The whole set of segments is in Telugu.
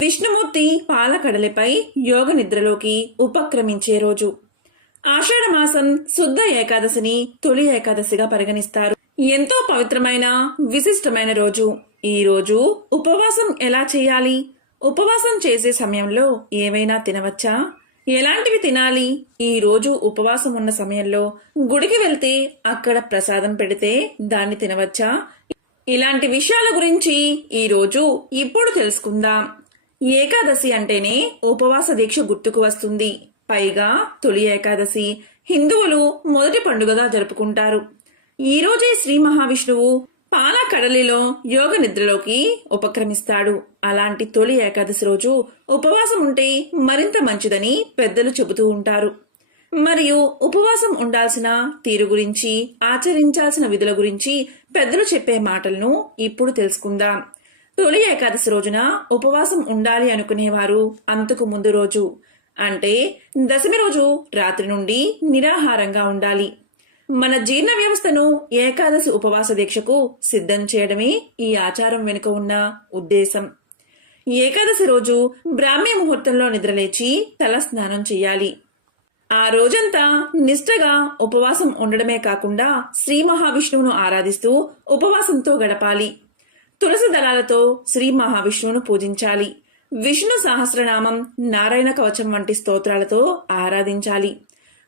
విష్ణుమూర్తి పాలకడలిపై యోగ నిద్రలోకి ఉపక్రమించే రోజు. ఆషాఢమాసం శుద్ధ ఏకాదశిని తొలి ఏకాదశిగా పరిగణిస్తారు. ఎంతో పవిత్రమైన విశిష్టమైన రోజు. ఈ రోజు ఉపవాసం ఎలా చేయాలి? ఉపవాసం చేసే సమయంలో ఏవైనా తినవచ్చా? ఎలాంటివి తినాలి? ఈ రోజు ఉపవాసం ఉన్న సమయంలో గుడికి వెళ్తే అక్కడ ప్రసాదం పెడితే దాన్ని తినవచ్చా? ఇలాంటి విషయాల గురించి ఈ రోజు ఇప్పుడు తెలుసుకుందాం. ఏకాదశి అంటేనే ఉపవాస దీక్ష గుర్తుకు వస్తుంది. పైగా తొలి ఏకాదశి హిందువులు మొదటి పండుగగా జరుపుకుంటారు. ఈ రోజే శ్రీ మహావిష్ణువు పాల కడలిలో యోగ నిద్రలోకి ఉపక్రమిస్తాడు. అలాంటి తొలి ఏకాదశి రోజు ఉపవాసం ఉంటే మరింత మంచిదని పెద్దలు చెబుతూ ఉంటారు. మరియు ఉపవాసం ఉండాల్సిన తీరు గురించి, ఆచరించాల్సిన విధుల గురించి పెద్దలు చెప్పే మాటలను ఇప్పుడు తెలుసుకుందాం. తొలి ఏకాదశి రోజున ఉపవాసం ఉండాలి అనుకునేవారు అంతకు ముందు రోజు అంటే దశమి రోజు రాత్రి నుండి నిరాహారంగా ఉండాలి. మన జీర్ణ వ్యవస్థను ఏకాదశి ఉపవాస దీక్షకు సిద్ధం చేయడమే ఈ ఆచారం వెనుక ఉన్న ఉద్దేశం. ఏకాదశి రోజు బ్రాహ్మీ ముహూర్తంలో నిద్రలేచి తల స్నానం చేయాలి. ఆ రోజంతా నిష్ఠగా ఉపవాసం ఉండడమే కాకుండా శ్రీ మహావిష్ణువును ఆరాధిస్తూ ఉపవాసంతో గడపాలి. తులసి దళాలతో శ్రీ మహావిష్ణువును పూజించాలి. విష్ణు సహస్రనామం, నారాయణ కవచం వంటి స్తోత్రాలతో ఆరాధించాలి.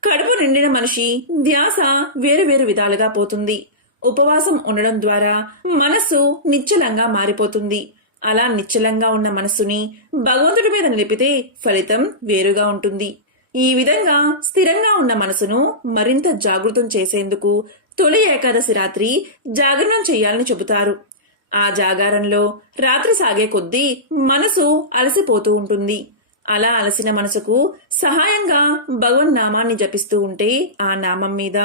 కడుపు నిండిన మనిషి ధ్యాస వేరు వేరు విధాలుగా పోతుంది. ఉపవాసం ఉండడం ద్వారా మనస్సు నిశ్చలంగా మారిపోతుంది. అలా నిశ్చలంగా ఉన్న మనస్సుని భగవంతుడి మీద నిలిపితే ఫలితం వేరుగా ఉంటుంది. ఈ విధంగా స్థిరంగా ఉన్న మనసును మరింత జాగృతం చేసేందుకు తొలి ఏకాదశి రాత్రి జాగరణం చేయాలని చెబుతారు. ఆ జాగారంలో రాత్రి సాగే కొద్దీ మనసు అలసిపోతూ ఉంటుంది. అలా అలసిన మనసుకు సహాయంగా భగవన్ నామాన్ని జపిస్తూ ఉంటే ఆ నామం మీద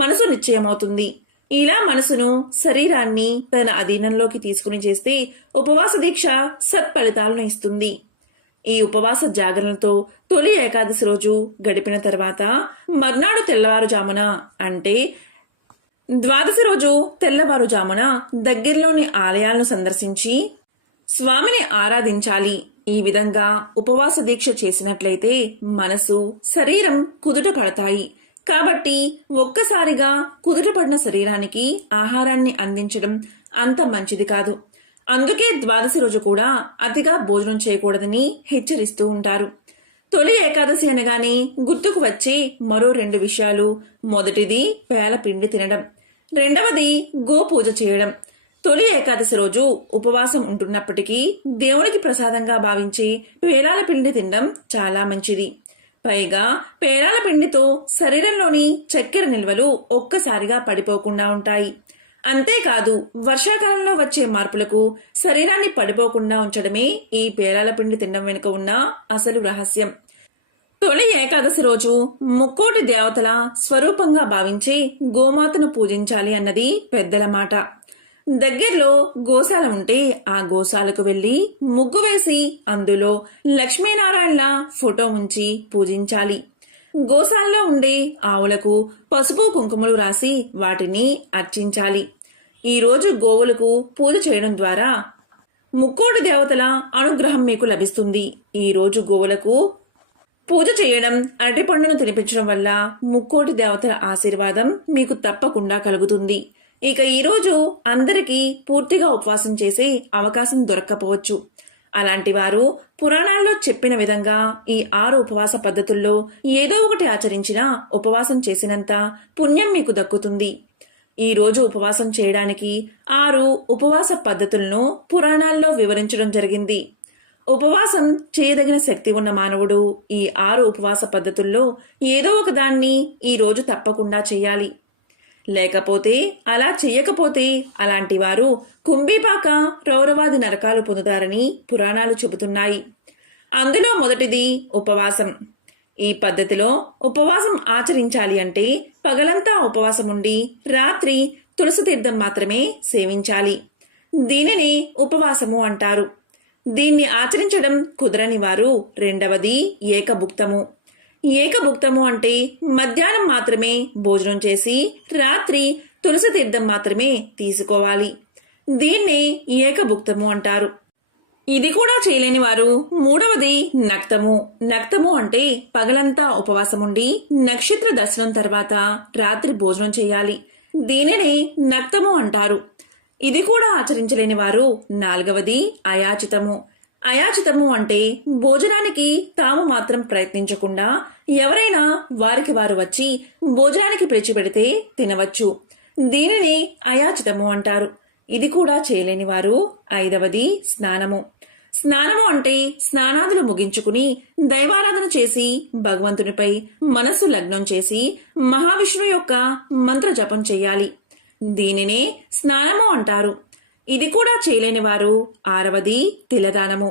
మనసు నిశ్చయమవుతుంది. ఇలా మనసును, శరీరాన్ని తన అధీనంలోకి తీసుకుని చేస్తే ఉపవాస దీక్ష సత్ఫలితాలను ఇస్తుంది. ఈ ఉపవాస జాగరణతో తొలి ఏకాదశి రోజు గడిపిన తర్వాత మర్నాడు తెల్లవారుజామున అంటే ద్వాదశి రోజు తెల్లవారుజామున దగ్గరలోని ఆలయాలను సందర్శించి స్వామిని ఆరాధించాలి. ఈ విధంగా ఉపవాస దీక్ష చేసినట్లయితే మనసు, శరీరం కుదుట పడతాయి. కాబట్టి ఒక్కసారిగా కుదుట పడిన శరీరానికి ఆహారాన్ని అందించడం అంత మంచిది కాదు. అందుకే ద్వాదశి రోజు కూడా అతిగా భోజనం చేయకూడదని హెచ్చరిస్తూ ఉంటారు. తొలి ఏకాదశి అనగానే గుర్తుకు వచ్చే మరో 2 విషయాలు. మొదటిది పేల పిండి తినడం, రెండవది గోపూజ చేయడం. తొలి ఏకాదశి రోజు ఉపవాసం ఉంటున్నప్పటికీ దేవునికి ప్రసాదంగా భావించి పేలాల పిండి తినడం చాలా మంచిది. పైగా పేలాల పిండితో శరీరంలోని చక్కెర నిల్వలు ఒక్కసారిగా పడిపోకుండా ఉంటాయి. అంతేకాదు వర్షాకాలంలో వచ్చే మార్పులకు శరీరాన్ని పడిపోకుండా ఉంచడమే ఈ పేలాల పిండి తినడం వెనుక ఉన్న అసలు రహస్యం. తొలి ఏకాదశి రోజు ముక్కోటి దేవతల స్వరూపంగా భావించి గోమాతను పూజించాలి అన్నది పెద్దల మాట. దగ్గరలో గోశాల ఉంటే ఆ గోశాలకు వెళ్లి ముగ్గు వేసి అందులో లక్ష్మీనారాయణల ఫోటో ఉంచి పూజించాలి. గోశాలలో ఉండే ఆవులకు పసుపు కుంకుమలు రాసి వాటిని అర్చించాలి. ఈ రోజు గోవులకు పూజ చేయడం ద్వారా ముక్కోటి దేవతల అనుగ్రహం మీకు లభిస్తుంది. ఈ రోజు గోవులకు పూజ చేయడం, అరటి పండును తినిపించడం వల్ల ముక్కోటి దేవతల ఆశీర్వాదం మీకు తప్పకుండా కలుగుతుంది. ఇక ఈరోజు అందరికీ పూర్తిగా ఉపవాసం చేసే అవకాశం దొరక్కపోవచ్చు. అలాంటి వారు పురాణాల్లో చెప్పిన విధంగా ఈ 6 ఉపవాస పద్ధతుల్లో ఏదో ఒకటి ఆచరించినా ఉపవాసం చేసినంత పుణ్యం మీకు దక్కుతుంది. ఈ రోజు ఉపవాసం చేయడానికి 6 ఉపవాస పద్ధతులను పురాణాల్లో వివరించడం జరిగింది. ఉపవాసం చేయదగిన శక్తి ఉన్న మానవుడు ఈ 6 ఉపవాస పద్ధతుల్లో ఏదో ఒక దాన్ని ఈ రోజు తప్పకుండా చేయాలి. లేకపోతే అలా చెయ్యకపోతే అలాంటి వారు కుంభీపాక రౌరవాది నరకాలు పొందుతారని పురాణాలు చెబుతున్నాయి. అందులో మొదటిది ఉపవాసం. ఈ పద్ధతిలో ఉపవాసం ఆచరించాలి అంటే పగలంతా ఉపవాసం ఉండి రాత్రి తులసి తీర్థం మాత్రమే సేవించాలి. దీనిని ఉపవాసము అంటారు. దీన్ని ఆచరించడం కుదరని వారు రెండవది ఏకభుక్తము. ఏకభుక్తము అంటే మధ్యాహ్నం మాత్రమే భోజనం చేసి రాత్రి తులసి తీర్థం మాత్రమే తీసుకోవాలి. దీన్నే ఏకభుక్తము అంటారు. ఇది కూడా చేయలేని వారు మూడవది నక్తము. నక్తము అంటే పగలంతా ఉపవాసముండి నక్షత్ర దర్శనం తర్వాత రాత్రి భోజనం చేయాలి. దీనిని నక్తము అంటారు. ఇది కూడా ఆచరించలేని వారు నాలుగవది అయాచితము. అయాచితము అంటే భోజనానికి తాము మాత్రం ప్రయత్నించకుండా ఎవరైనా వారికి వారు వచ్చి భోజనానికి పిలిచిపెడితే తినవచ్చు. దీనిని అయాచితము అంటారు. ఇది కూడా చేయలేని వారు ఐదవది స్నానము. స్నానము అంటే స్నానాదులు ముగించుకుని దైవారాధన చేసి భగవంతునిపై మనస్సు లగ్నం చేసి మహావిష్ణువు యొక్క మంత్ర జపం చేయాలి. దీనినే స్నానము అంటారు. ఇది కూడా చేయలేని వారు ఆరవది తిలదానము.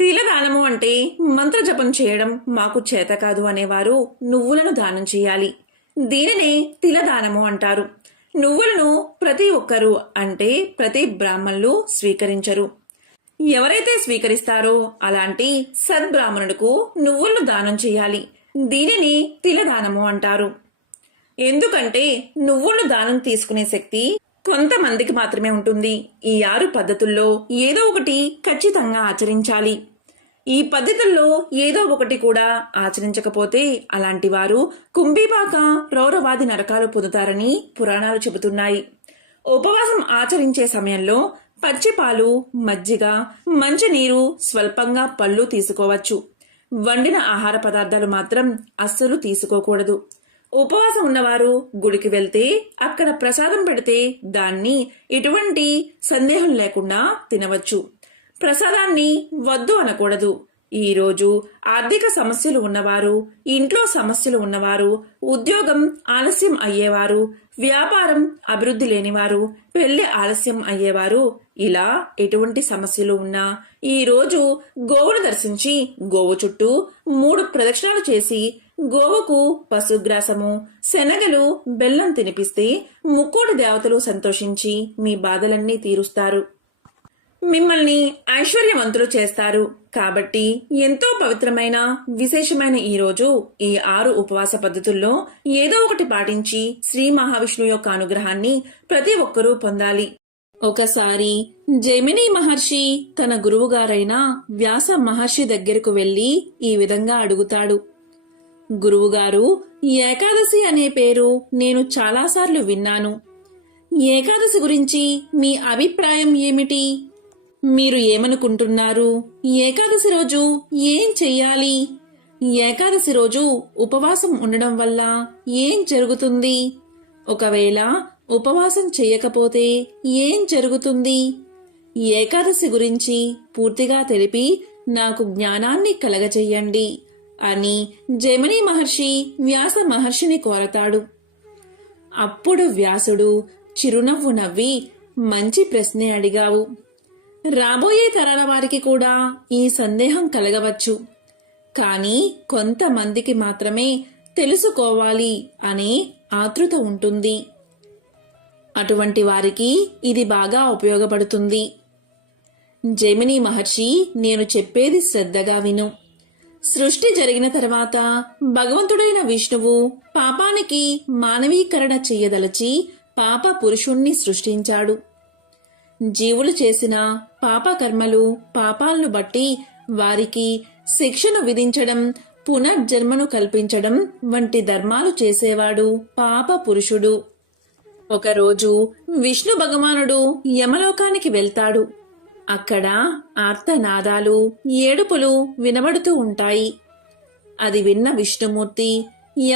తిలదానము అంటే మంత్ర జపం చేయడం మాకు చేత కాదు అనేవారు నువ్వులను దానం చేయాలి. దీనినే తిలదానము అంటారు. నువ్వులను ప్రతి ఒక్కరూ అంటే ప్రతి బ్రాహ్మణులు స్వీకరించరు. ఎవరైతే స్వీకరిస్తారో అలాంటి సద్బ్రాహ్మణుడికు నువ్వులను దానం చేయాలి. దీనిని తిలదానము అంటారు. ఎందుకంటే నువ్వులను దానం తీసుకునే శక్తి కొంతమందికి మాత్రమే ఉంటుంది. ఈ 6 పద్ధతుల్లో ఏదో ఒకటి ఖచ్చితంగా ఆచరించాలి. ఈ పద్ధతుల్లో ఏదో ఒకటి కూడా ఆచరించకపోతే అలాంటి వారు కుంభీపాక రౌరవాది నరకాలు పొందుతారని పురాణాలు చెబుతున్నాయి. ఉపవాసం ఆచరించే సమయంలో పచ్చిపాలు, మజ్జిగ, మంచినీరు, స్వల్పంగా పళ్ళు తీసుకోవచ్చు. వండిన ఆహార పదార్థాలు మాత్రం అస్సలు తీసుకోకూడదు. ఉపవాసం ఉన్నవారు గుడికి వెళ్తే అక్కడ ప్రసాదం పెడితే దాన్ని ఎటువంటి సందేహం లేకుండా తినవచ్చు. ప్రసాదాన్ని వద్దు అనకూడదు. ఈరోజు ఆర్థిక సమస్యలు ఉన్నవారు, ఇంట్లో సమస్యలు ఉన్నవారు, ఉద్యోగం ఆలస్యం అయ్యేవారు, వ్యాపారం అభివృద్ధి లేనివారు, పెళ్లి ఆలస్యం అయ్యేవారు, ఇలా ఎటువంటి సమస్యలు ఉన్నా ఈరోజు గోవును దర్శించి గోవు చుట్టూ 3 ప్రదక్షిణాలు చేసి గోవుకు పశుగ్రాసము, శనగలు, బెల్లం తినిపిస్తే ముక్కోటి దేవతలు సంతోషించి మీ బాధలన్నీ తీరుస్తారు. మిమ్మల్ని ఐశ్వర్యవంతులు చేస్తారు. కాబట్టి ఎంతో పవిత్రమైన విశేషమైన ఈ రోజు ఈ 6 ఉపవాస పద్ధతుల్లో ఏదో ఒకటి పాటించి శ్రీ మహావిష్ణువు యొక్క అనుగ్రహాన్ని ప్రతి ఒక్కరూ పొందాలి. ఒకసారి జైమిని మహర్షి తన గురువుగారైన వ్యాస మహర్షి దగ్గరకు వెళ్లి ఈ విధంగా అడుగుతాడు. గురువుగారు, ఏకాదశి అనే పేరు నేను చాలాసార్లు విన్నాను. ఏకాదశి గురించి మీ అభిప్రాయం ఏమిటి? మీరు ఏమనుకుంటున్నారు? ఏకాదశి రోజు ఏం చెయ్యాలి? ఏకాదశి రోజు ఉపవాసం ఉండడం వల్ల ఏం జరుగుతుంది? ఒకవేళ ఉపవాసం చెయ్యకపోతే ఏం జరుగుతుంది? ఏకాదశి గురించి పూర్తిగా తెలిపి నాకు జ్ఞానాన్ని కలగజేయండి అని జైమిని మహర్షి వ్యాస మహర్షిని కోరతాడు. అప్పుడు వ్యాసుడు చిరునవ్వు నవ్వి, మంచి ప్రశ్నే అడిగావు. రాబోయే తరాల వారికి కూడా ఈ సందేహం కలగవచ్చు. కానీ కొంతమందికి మాత్రమే తెలుసుకోవాలి అనే ఆతృత ఉంటుంది. అటువంటి వారికి ఇది బాగా ఉపయోగపడుతుంది. జైమిని మహర్షి, నేను చెప్పేది శ్రద్ధగా విను. సృష్టి జరిగిన తర్వాత భగవంతుడైన విష్ణువు పాపానికి మానవీకరణ చెయ్యదలచి పాప పురుషుణ్ణి సృష్టించాడు. జీవులు చేసిన పాపకర్మలు, పాపాలను బట్టి వారికి శిక్షను విధించడం, పునర్జన్మను కల్పించడం వంటి ధర్మాలు చేసేవాడు పాప పురుషుడు. ఒకరోజు విష్ణు భగవానుడు యమలోకానికి వెళ్తాడు. అక్కడ ఆర్తనాదాలు, ఏడుపులు వినబడుతూ ఉంటాయి. అది విన్న విష్ణుమూర్తి,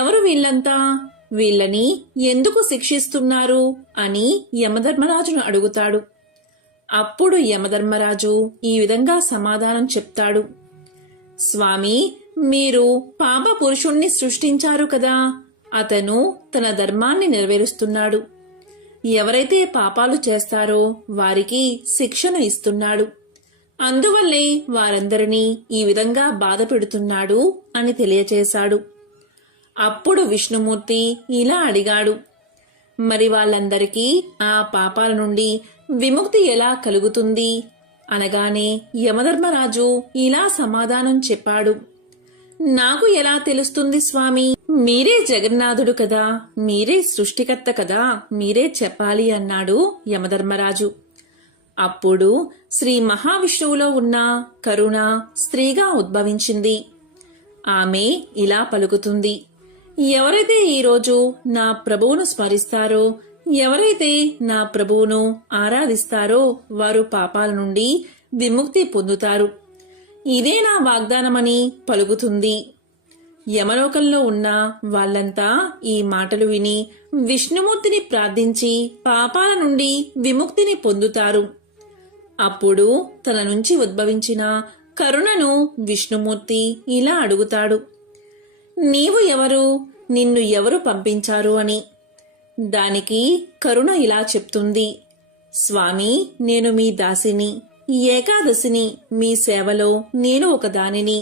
ఎవరు వీళ్ళంతా? వీళ్ళని ఎందుకు శిక్షిస్తున్నారు అని యమధర్మరాజును అడుగుతాడు. అప్పుడు యమధర్మరాజు ఈ విధంగా సమాధానం చెప్తాడు. స్వామి, మీరు పాప పురుషుణ్ణి సృష్టించారు కదా, అతను తన ధర్మాన్ని నెరవేరుస్తున్నాడు. ఎవరైతే పాపాలు చేస్తారో వారికి శిక్షను ఇస్తున్నాడు. అందువల్లే వారందరినీ ఈ విధంగా బాధ పెడుతున్నాడు అని తెలియచేశాడు. అప్పుడు విష్ణుమూర్తి ఇలా అడిగాడు, మరి వాళ్ళందరికీ ఆ పాపాల నుండి విముక్తి ఎలా కలుగుతుంది? అనగానే యమధర్మరాజు ఇలా సమాధానం చెప్పాడు. నాకు ఎలా తెలుస్తుంది స్వామి? మీరే జగన్నాథుడు కదా, మీరే సృష్టికర్త కదా, మీరే చెప్పాలి అన్నాడు యమధర్మరాజు. అప్పుడు శ్రీ మహావిష్ణువులో ఉన్న కరుణ స్త్రీగా ఉద్భవించింది. ఆమె ఇలా పలుకుతుంది: ఎవరైతే ఈరోజు నా ప్రభువును స్మరిస్తారో, ఎవరైతే నా ప్రభువును ఆరాధిస్తారో వారు పాపాల నుండి విముక్తి పొందుతారు. ఇదే నా వాగ్దానమని పలుకుతుంది. యమలోకంలో ఉన్న వాళ్ళంతా ఈ మాటలు విని విష్ణుమూర్తిని ప్రార్థించి పాపాల నుండి విముక్తిని పొందుతారు. అప్పుడు తన నుంచి ఉద్భవించిన కరుణను విష్ణుమూర్తి ఇలా అడుగుతాడు: నీవు ఎవరు? నిన్ను ఎవరు పంపించారు అని. దానికి కరుణ ఇలా చెప్తుంది: స్వామి, నేను మీ దాసిని, ఏకాదశిని, మీ సేవలో నేను ఒక దానిని.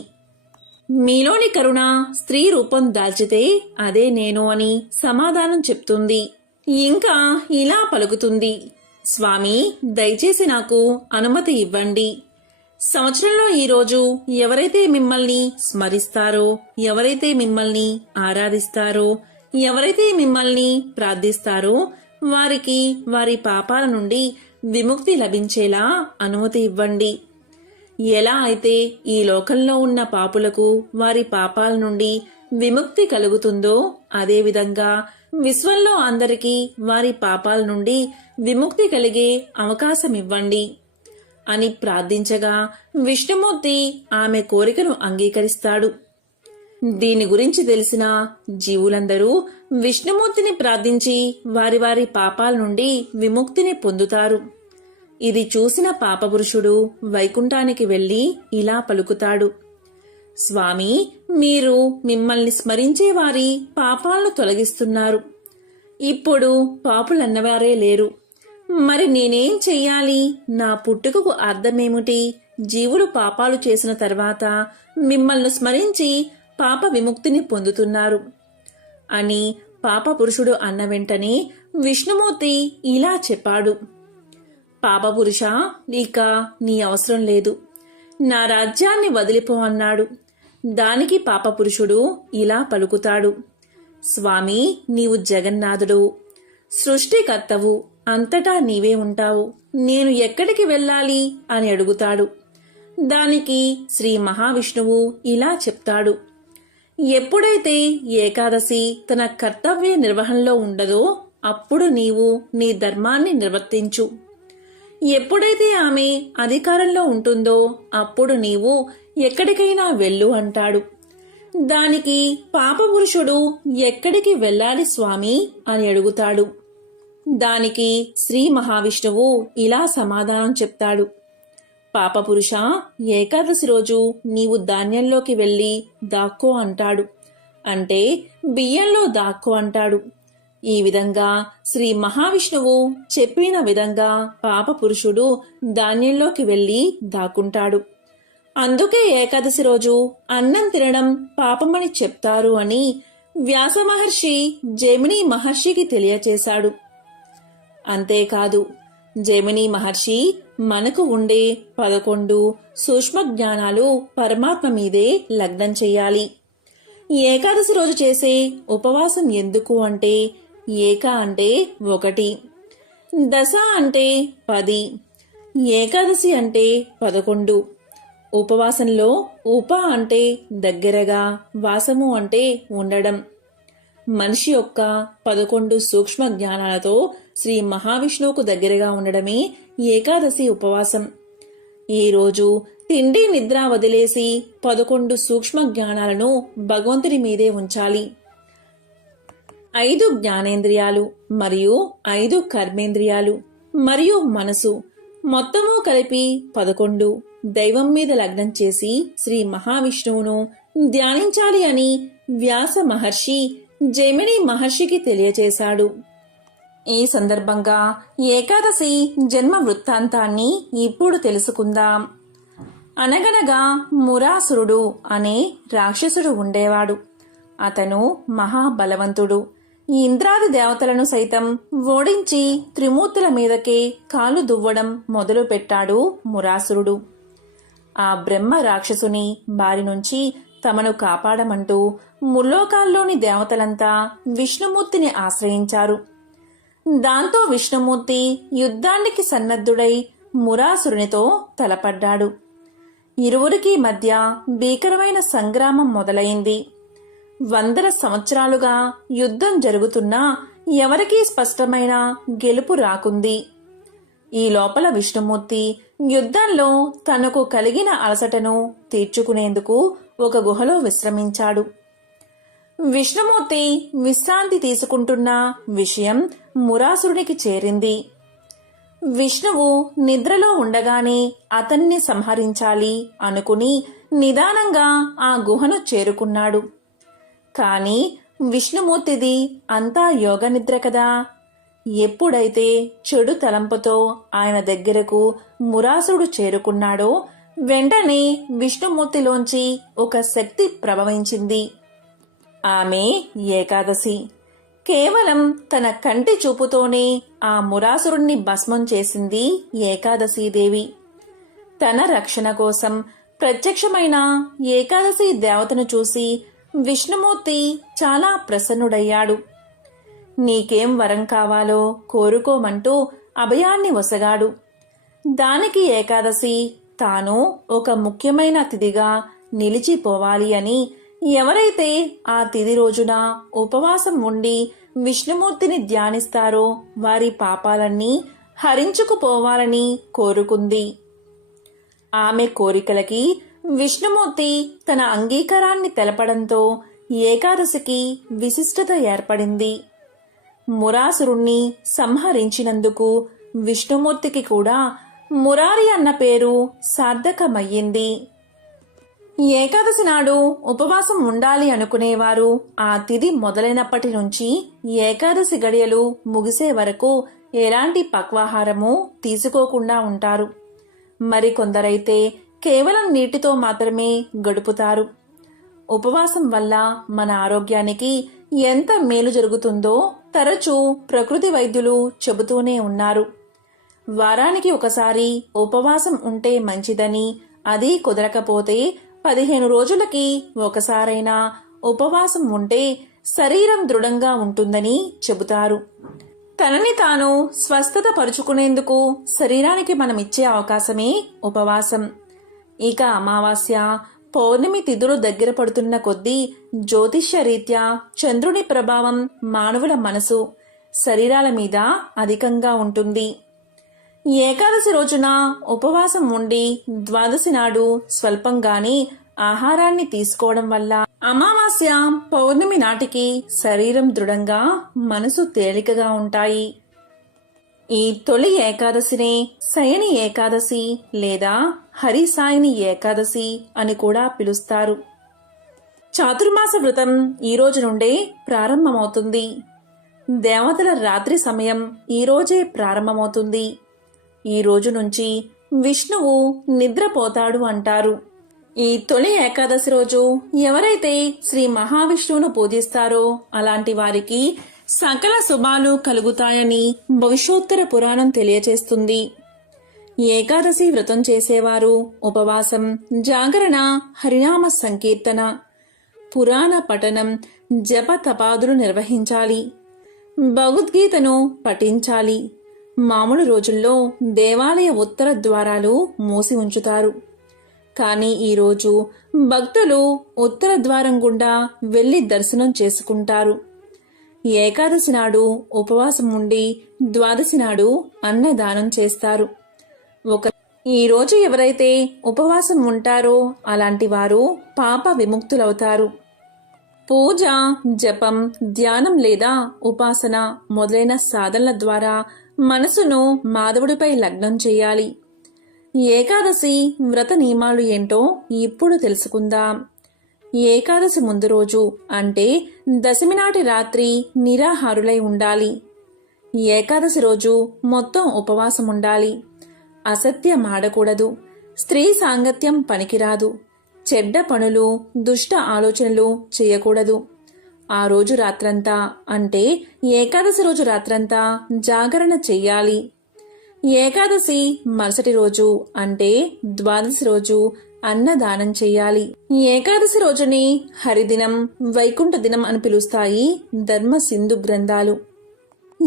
మీలోని కరుణ స్త్రీ రూపం దాల్చితే అదే నేను అని సమాధానం చెప్తుంది. ఇంకా ఇలా పలుకుతుంది: స్వామి, దయచేసి నాకు అనుమతి ఇవ్వండి. సంవత్సరంలో ఈరోజు ఎవరైతే మిమ్మల్ని స్మరిస్తారో, ఎవరైతే మిమ్మల్ని ఆరాధిస్తారో, ఎవరైతే మిమ్మల్ని ప్రార్థిస్తారో వారికి వారి పాపాల నుండి విముక్తి లభించేలా అనుమతి ఇవ్వండి. ఎలా అయితే ఈ లోకంలో ఉన్న పాపులకు వారి పాపాల నుండి విముక్తి కలుగుతుందో, అదేవిధంగా విశ్వంలో అందరికీ వారి పాపాల నుండి విముక్తి కలిగే అవకాశం ఇవ్వండి అని ప్రార్థించగా విష్ణుమూర్తి ఆమె కోరికను అంగీకరిస్తాడు. దీని గురించి తెలిసిన జీవులందరూ విష్ణుమూర్తిని ప్రార్థించి వారి వారి పాపాల నుండి విముక్తిని పొందుతారు. ఇది చూసిన పాపపురుషుడు వైకుంఠానికి వెళ్లి ఇలా పలుకుతాడు: స్వామి, మీరు మిమ్మల్ని స్మరించే వారి పాపాలను తొలగిస్తున్నారు. ఇప్పుడు పాపులన్నవారే లేరు. మరి నేనేం చెయ్యాలి? నా పుట్టుకకు అర్థమేమిటి? జీవులు పాపాలు చేసిన తర్వాత మిమ్మల్ని స్మరించి పాప విముక్తిని పొందుతున్నారు అని పాపపురుషుడు అన్న వెంటనే విష్ణుమూర్తి ఇలా చెప్పాడు: పాపపురుష, ఇక నీ అవసరం లేదు. నా రాజ్యాన్ని వదిలిపో అన్నాడు. దానికి పాపపురుషుడు ఇలా పలుకుతాడు: స్వామి, నీవు జగన్నాథుడు, సృష్టికర్తవు, అంతటా నీవే ఉంటావు. నేను ఎక్కడికి వెళ్ళాలి అని అడుగుతాడు. దానికి శ్రీ మహావిష్ణువు ఇలా చెప్తాడు: ఎప్పుడైతే ఏకాదశి తన కర్తవ్య నిర్వహణలో ఉండదో అప్పుడు నీవు నీ ధర్మాన్ని నిర్వర్తించు. ఎప్పుడైతే ఆమె అధికారంలో ఉంటుందో అప్పుడు నీవు ఎక్కడికైనా వెళ్ళు అంటాడు. దానికి పాపపురుషుడు ఎక్కడికి వెళ్ళాలి స్వామి అని అడుగుతాడు. దానికి శ్రీ మహావిష్ణువు ఇలా సమాధానం చెప్తాడు: పాపపురుష, ఏకాదశి రోజు నీవు ధాన్యంలోకి వెళ్ళి దాక్కో అంటాడు. అంటే బియ్యంలో దాక్కో అంటాడు. ఈ విధంగా శ్రీ మహావిష్ణువు చెప్పిన విధంగా పాపపురుషుడు ధాన్యంలోకి వెళ్ళి దాక్కుంటాడు. అందుకే ఏకాదశి రోజు అన్నం తినడం పాపమని చెప్తారు అని వ్యాస మహర్షి జైమిని మహర్షికి తెలియచేశాడు. అంతేకాదు, జైమిని మహర్షి మనకు ఉండే 11 సూక్ష్మ జ్ఞానాలు పరమాత్మ మీదే లగ్నం చెయ్యాలి. ఏకాదశి రోజు చేసే ఉపవాసం ఎందుకు అంటే, ఏక అంటే 1, దశ అంటే 10, ఏకాదశి అంటే 11. ఉపవాసంలో ఉప అంటే దగ్గరగా, వాసము అంటే ఉండడం. మనిషి యొక్క 11 సూక్ష్మ జ్ఞానాలతో శ్రీ మహావిష్ణువుకు దగ్గరగా ఉండడమే ఏకాదశి ఉపవాసం. ఈరోజు తిండి నిద్ర వదిలేసి 11 సూక్ష్మ జ్ఞానాలను భగవంతుని మీదే ఉంచాలి. 5 జ్ఞానేంద్రియాలు మరియు 5 కర్మేంద్రియాలు మరియు మనసు మొత్తము కలిపి 11 దైవం మీద లగ్నం చేసి శ్రీ మహావిష్ణువును ధ్యానించాలి అని వ్యాస మహర్షి జైమిని మహర్షికి తెలియచేశాడు. ఈ సందర్భంగా ఏకాదశి జన్మ వృత్తాంతాన్ని ఇప్పుడు తెలుసుకుందాం. అనగనగా మురాసురుడు అనే రాక్షసుడు ఉండేవాడు. అతను మహాబలవంతుడు. ఇంద్రాది దేవతలను సైతం ఓడించి త్రిమూర్తుల మీదకే కాలు దువ్వడం మొదలుపెట్టాడు మురాసురుడు. ఆ బ్రహ్మ రాక్షసుని బారి నుంచి తమను కాపాడమంటూ ముల్లోకాల్లోని దేవతలంతా విష్ణుమూర్తిని ఆశ్రయించారు. దాంతో విష్ణుమూర్తి యుద్ధానికి సన్నద్ధుడై మురాసురునితో తలపడ్డాడు. ఇరువురికి మధ్య భీకరమైన సంగ్రామం మొదలైంది. వందల సంవత్సరాలుగా యుద్ధం జరుగుతున్నా ఎవరికీ స్పష్టమైన గెలుపు రాకుంది. ఈ లోపల విష్ణుమూర్తి యుద్ధంలో తనకు కలిగిన అలసటను తీర్చుకునేందుకు ఒక గుహలో విశ్రమించాడు. విష్ణుమూర్తి విశ్రాంతి తీసుకుంటున్న విషయం మురాసురునికి చేరింది. విష్ణువు నిద్రలో ఉండగానే అతన్ని సంహరించాలి అనుకుని నిదానంగా ఆ గుహను చేరుకున్నాడు. కాని విష్ణుమూర్తిది అంతా యోగ నిద్ర కదా. ఎప్పుడైతే చెడు తలంపుతో ఆయన దగ్గరకు మురాసురుడు చేరుకున్నాడో వెంటనే విష్ణుమూర్తిలోంచి ఒక శక్తి ప్రభవించింది. ఆమె ఏకాదశి. కేవలం తన కంటి చూపుతోనే ఆ మురాసురుణ్ణి భస్మం చేసింది ఏకాదశీదేవి. తన రక్షణ కోసం ప్రత్యక్షమైన ఏకాదశి దేవతను చూసి విష్ణుమూర్తి చాలా ప్రసన్నుడయ్యాడు. నీకేం వరం కావాలో కోరుకోమంటూ అభయాన్ని ఒసగాడు. దానికి ఏకాదశి తాను ఒక ముఖ్యమైన తిథిగా నిలిచిపోవాలి అని, ఎవరైతే ఆ తిథి రోజున ఉపవాసం ఉండి విష్ణుమూర్తిని ధ్యానిస్తారో వారి పాపాలన్నీ హరించుకుపోవాలని కోరుకుంది. ఆమె కోరికలకి విష్ణుమూర్తి తన అంగీకారాన్ని తెలపడంతో ఏకాదశికి విశిష్టత ఏర్పడింది. మురాసురుణ్ణి సంహరించినందుకు విష్ణుమూర్తికి కూడా మురారి అన్న పేరు సార్థకమయ్యింది. ఏకాదశి నాడు ఉపవాసం ఉండాలి అనుకునేవారు ఆ తిథి మొదలైనప్పటి నుంచి ఏకాదశి గడియలు ముగిసే వరకు ఎలాంటి పక్వాహారము తీసుకోకుండా ఉంటారు. మరికొందరైతే కేవలం నీటితో మాత్రమే గడుపుతారు. ఉపవాసం వల్ల మన ఆరోగ్యానికి ఎంత మేలు జరుగుతుందో తరచూ ప్రకృతి వైద్యులు చెబుతూనే ఉన్నారు. వారానికి ఒకసారి ఉపవాసం ఉంటే మంచిదని, అది కుదరకపోతే 15 రోజులకి ఒకసారైనా ఉపవాసం ఉంటే శరీరం దృఢంగా ఉంటుందని చెబుతారు. తనని తాను స్వస్థత పరుచుకునేందుకు శరీరానికి మనమిచ్చే అవకాశమే ఉపవాసం. ఇక అమావాస్య, పౌర్ణమి తిథులు దగ్గర పడుతున్న కొద్దీ జ్యోతిష్య రీత్యా చంద్రుని ప్రభావం మానవుల మనసు, శరీరాల మీద అధికంగా ఉంటుంది. ఏకాదశి రోజున ఉపవాసం ఉండి ద్వాదశి నాడు స్వల్పంగానే ఆహారాన్ని తీసుకోవడం వల్ల అమావాస్య, పౌర్ణమి నాటికి శరీరం దృఢంగా, మనసు తేలికగా ఉంటాయి. ఈ తొలి ఏకాదశినే శయని ఏకాదశి లేదా హరిసాయిని ఏకాదశి అని కూడా పిలుస్తారు. చాతుర్మాస వ్రతం ఈ రోజు నుండే ప్రారంభమవుతుంది. దేవతల రాత్రి సమయం ఈ రోజే ప్రారంభమవుతుంది. ఈ రోజు నుంచి విష్ణువు నిద్రపోతాడు అంటారు. ఈ తొలి ఏకాదశి రోజు ఎవరైతే శ్రీ మహావిష్ణువును పూజిస్తారో అలాంటి వారికి సకల శుభాలు కలుగుతాయని భవిష్యోత్తర పురాణం తెలియచేస్తుంది. ఏకాదశి వ్రతం చేసేవారు ఉపవాసం, జాగరణ, హరినామ సంకీర్తన, పురాణ పఠనం, జప తపాదులు నిర్వహించాలి. భగవద్గీతను పఠించాలి. మామూలు రోజుల్లో దేవాలయ ఉత్తర ద్వారాలు మూసి ఉంచుతారు. కానీ ఈరోజు భక్తులు ఉత్తర ద్వారం గుండా వెళ్లి దర్శనం చేసుకుంటారు. ఏకాదశి నాడు ఉపవాసం ఉండి ద్వాదశి నాడు అన్నదానం చేస్తారు. ఈ రోజు ఎవరైతే ఉపవాసం ఉంటారో అలాంటి వారు పాప విముక్తులవుతారు. పూజ, జపం, ధ్యానం లేదా ఉపాసన మొదలైన సాధనల ద్వారా మనసును మాధవుడిపై లగ్నం చేయాలి. ఏకాదశి వ్రత నియమాలు ఏంటో ఇప్పుడు తెలుసుకుందాం. ఏకాదశి ముందు రోజు అంటే దశమి నాటి రాత్రి నిరాహారులై ఉండాలి. ఏకాదశి రోజు మొత్తం ఉపవాసం ఉండాలి. అసత్యం ఆడకూడదు. స్త్రీ సాంగత్యం పనికిరాదు. చెడ్డ పనులు, దుష్ట ఆలోచనలు చేయకూడదు. ఆ రోజు రాత్రంతా అంటే ఏకాదశి రోజు రాత్రంతా జాగరణ చెయ్యాలి. ఏకాదశి మరుసటి రోజు అంటే ద్వాదశి రోజు అన్నదానం చెయ్యాలి. ఏకాదశి రోజుని హరిదినం, వైకుంఠ దినం అని పిలుస్తాయి ధర్మ సింధు గ్రంథాలు.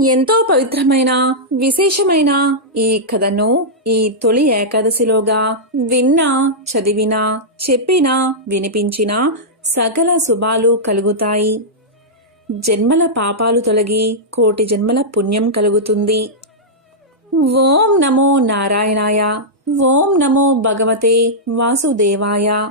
ఎంతో పవిత్రమైన విశేషమైన ఈ కథను ఈ తొలి ఏకాదశిలోగా విన్నా, చదివినా, చెప్పినా, వినిపించినా సకల శుభాలు కలుగుతాయి. జన్మల పాపాలు తొలగి కోటి జన్మల పుణ్యం కలుగుతుంది. ఓం నమో నారాయణాయ. ఓం నమో భగవతే వాసుదేవాయ.